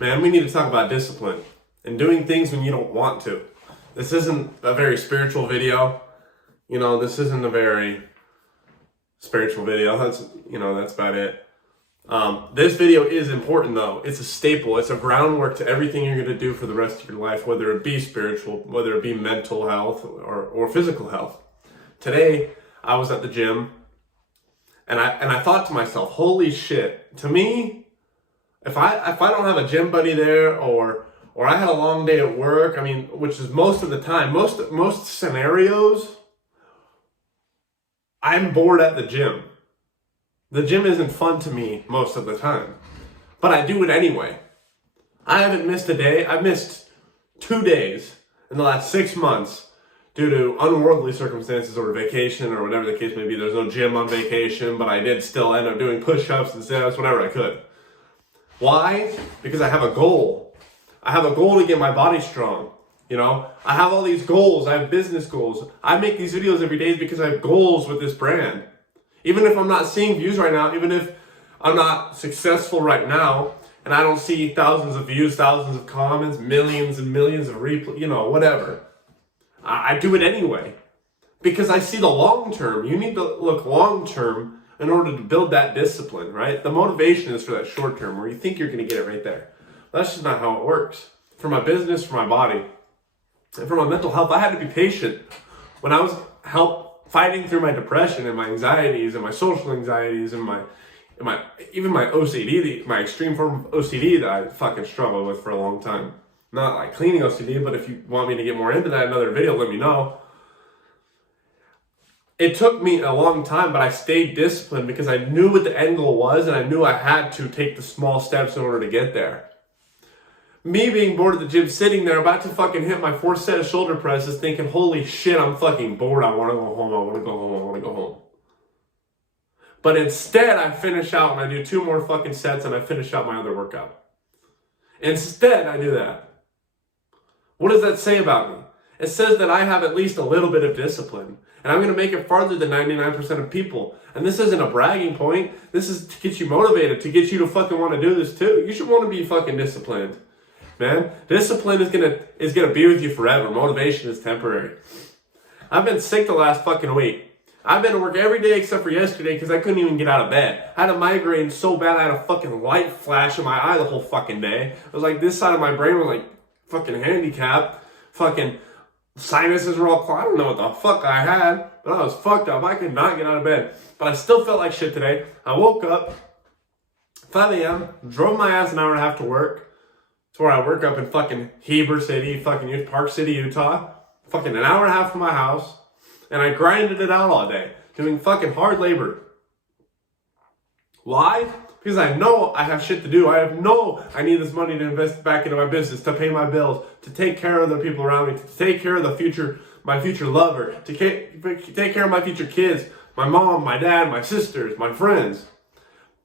Man, we need to talk about discipline and doing things when you don't want to. This isn't a very spiritual video. This isn't a very spiritual video. That's about it. This video is important though. It's a staple. It's a groundwork to everything you're going to do for the rest of your life, whether it be spiritual, whether it be mental health or physical health. Today, I was at the gym and I thought to myself, holy shit, to me, if I don't have a gym buddy there or I had a long day at work, which is most of the time, most scenarios, I'm bored at the gym. The gym isn't fun to me most of the time, but I do it anyway. I haven't missed a day. I've missed 2 days in the last 6 months due to unworldly circumstances or vacation or whatever the case may be. There's no gym on vacation, but I did still end up doing push-ups and sit-ups, whatever I could. Why? Because I have a goal. I have a goal to get my body strong. I have all these goals. I have business goals. I make these videos every day because I have goals with this brand. Even if I'm not seeing views right now, even if I'm not successful right now, and I don't see thousands of views, thousands of comments, millions and millions of replays, whatever. I do it anyway. Because I see the long term. You need to look long term in order to build that discipline, right? The motivation is for that short term where you think you're going to get it right there. That's just not how it works. For my business, for my body, and for my mental health, I had to be patient. When I was fighting through my depression and my anxieties and my social anxieties and even my OCD, my extreme form of OCD that I fucking struggled with for a long time. Not like cleaning OCD, but if you want me to get more into that in another video, let me know. It took me a long time, but I stayed disciplined because I knew what the end goal was and I knew I had to take the small steps in order to get there. Me being bored at the gym, sitting there about to fucking hit my 4th set of shoulder presses thinking, holy shit, I'm fucking bored. I want to go home. I want to go home. I want to go home. But instead, I finish out and I do 2 more fucking sets and I finish out my other workout. Instead, I do that. What does that say about me? It says that I have at least a little bit of discipline. And I'm going to make it farther than 99% of people. And this isn't a bragging point. This is to get you motivated, to get you to fucking want to do this too. You should want to be fucking disciplined. Man, discipline is gonna be with you forever. Motivation is temporary. I've been sick the last fucking week. I've been to work every day except for yesterday because I couldn't even get out of bed. I had a migraine so bad I had a fucking light flash in my eye the whole fucking day. It was like this side of my brain was like fucking handicapped. Fucking sinuses were all clogged. I don't know what the fuck I had, but I was fucked up. I could not get out of bed. But I still felt like shit today. I woke up 5 a.m., drove my ass an hour and a half to work. To where I work up in fucking Heber City, fucking Park City, Utah. Fucking an hour and a half from my house. And I grinded it out all day. Doing fucking hard labor. Why? Because I know I have shit to do. I need this money to invest back into my business, to pay my bills, to take care of the people around me, to take care of my future lover, to take care of my future kids, my mom, my dad, my sisters, my friends.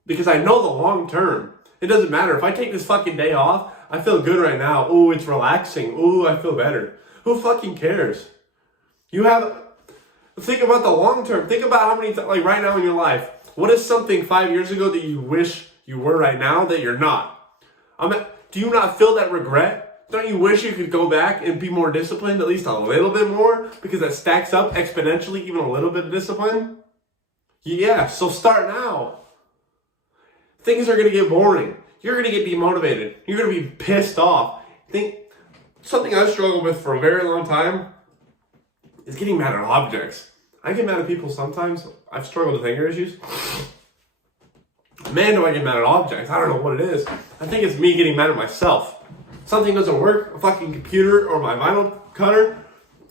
Because I know the long term. It doesn't matter. If I take this fucking day off, I feel good right now. Ooh, it's relaxing. Ooh, I feel better. Who fucking cares? Think about the long term. Think about how many, like right now in your life, what is something 5 years ago that you wish you were right now that you're not? Do you not feel that regret? Don't you wish you could go back and be more disciplined, at least a little bit more? Because that stacks up exponentially, even a little bit of discipline? Yeah, so start now. Things are going to get boring. You're going to get demotivated. You're going to be pissed off. Something I've struggled with for a very long time is getting mad at objects. I get mad at people sometimes. I've struggled with anger issues. Man, do I get mad at objects. I don't know what it is. I think it's me getting mad at myself. Something doesn't work, a fucking computer or my vinyl cutter.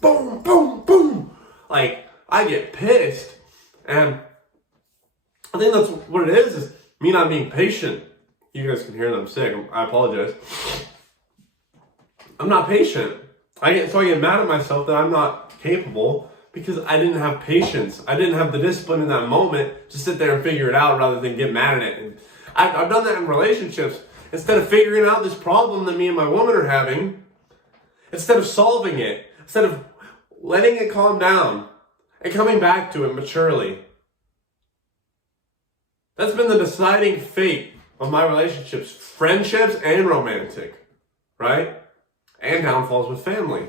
Boom, boom, boom. Like, I get pissed. And I think that's what it is me not being patient. You guys can hear that I'm sick. I apologize. I'm not patient. I get mad at myself that I'm not capable because I didn't have patience. I didn't have the discipline in that moment to sit there and figure it out rather than get mad at it. And I've done that in relationships. Instead of figuring out this problem that me and my woman are having, instead of solving it, instead of letting it calm down and coming back to it maturely. That's been the deciding fate of my relationships, friendships and romantic, right? And downfalls with family.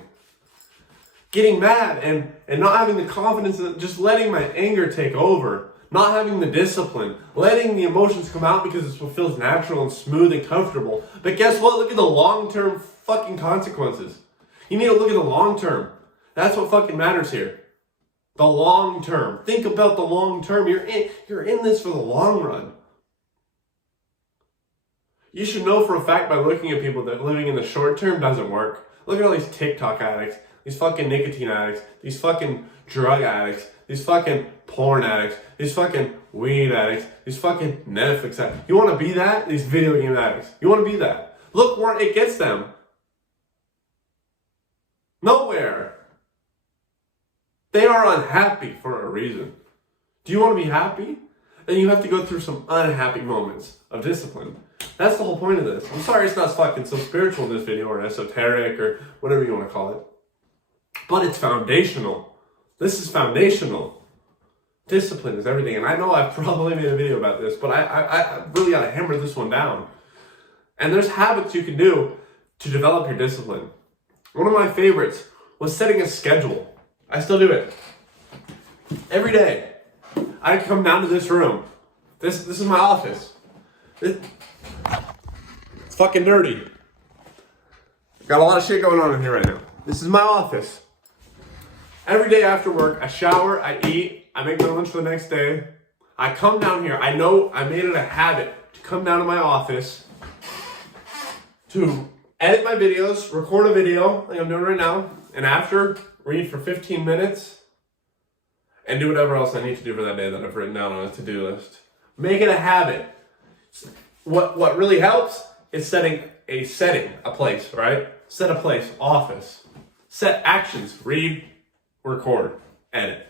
Getting mad and not having the confidence, and just letting my anger take over. Not having the discipline, letting the emotions come out because it's what feels natural and smooth and comfortable. But guess what? Look at the long-term fucking consequences. You need to look at the long term. That's what fucking matters here. The long term. Think about the long term. You're in this for the long run. You should know for a fact by looking at people that living in the short term doesn't work. Look at all these TikTok addicts, these fucking nicotine addicts, these fucking drug addicts, these fucking porn addicts, these fucking weed addicts, these fucking Netflix addicts. You want to be that? These video game addicts. You want to be that? Look where it gets them. Nowhere. They are unhappy for a reason. Do you want to be happy? Then you have to go through some unhappy moments of discipline. That's the whole point of this. I'm sorry it's not fucking so spiritual in this video or esoteric or whatever you want to call it. But it's foundational. This is foundational. Discipline is everything. And I know I've probably made a video about this, but I really got to hammer this one down. And there's habits you can do to develop your discipline. One of my favorites was setting a schedule. I still do it. Every day, I come down to this room. This is my office. It's fucking dirty. Got a lot of shit going on in here right now. This is my office. Every day after work, I shower, I eat, I make my lunch for the next day. I come down here. I know I made it a habit to come down to my office to edit my videos, record a video like I'm doing right now, and after, read for 15 minutes, and do whatever else I need to do for that day that I've written down on a to-do list. Make it a habit. What really helps is setting a place, right? Set a place, office. Set actions, read, record, edit.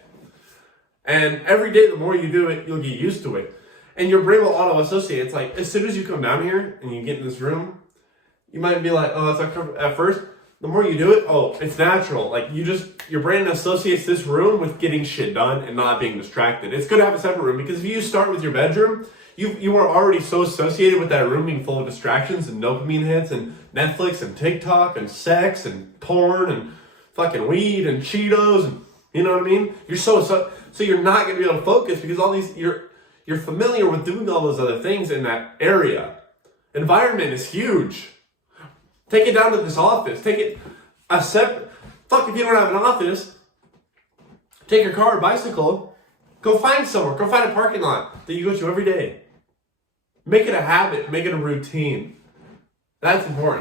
And every day, the more you do it, you'll get used to it. And your brain will auto-associate. It's like, as soon as you come down here and you get in this room, you might be like, oh, that's uncomfortable at first. The more you do it, oh, it's natural. Like your brain associates this room with getting shit done and not being distracted. It's good to have a separate room because if you start with your bedroom, you are already so associated with that room being full of distractions and dopamine hits and Netflix and TikTok and sex and porn and fucking weed and Cheetos and you know what I mean? You're so you're not gonna be able to focus because all these you're familiar with doing all those other things in that area. Environment is huge. Take it down to this office. Take it a separate. Fuck if you don't have an office. Take your car or bicycle. Go find somewhere. Go find a parking lot that you go to every day. Make it a habit. Make it a routine. That's important.